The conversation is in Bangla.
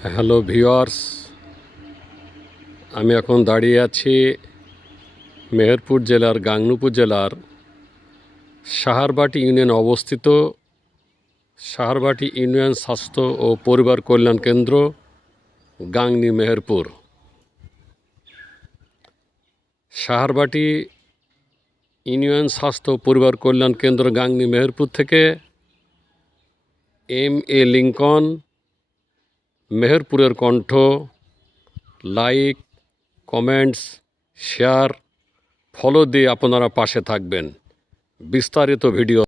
হ্যালো ভিওয়ার্স আমি এখন দাঁড়িয়ে আছি মেহেরপুর জেলার গাংনুপুর জেলার সাহারবাটি ইউনিয়ন অবস্থিত সাহারবাটি ইউনিয়ন স্বাস্থ্য ও পরিবার কল্যাণ কেন্দ্র গাংনি মেহেরপুর। সাহারবাটি ইউনিয়ন স্বাস্থ্য পরিবার কল্যাণ কেন্দ্র গাংনি মেহেরপুর থেকে এম এ লিঙ্কন মেহেরপুরের কণ্ঠ লাইক কমেন্টস শেয়ার ফলো দিয়ে আপনারা পাশে থাকবেন। বিস্তারিত ভিডিও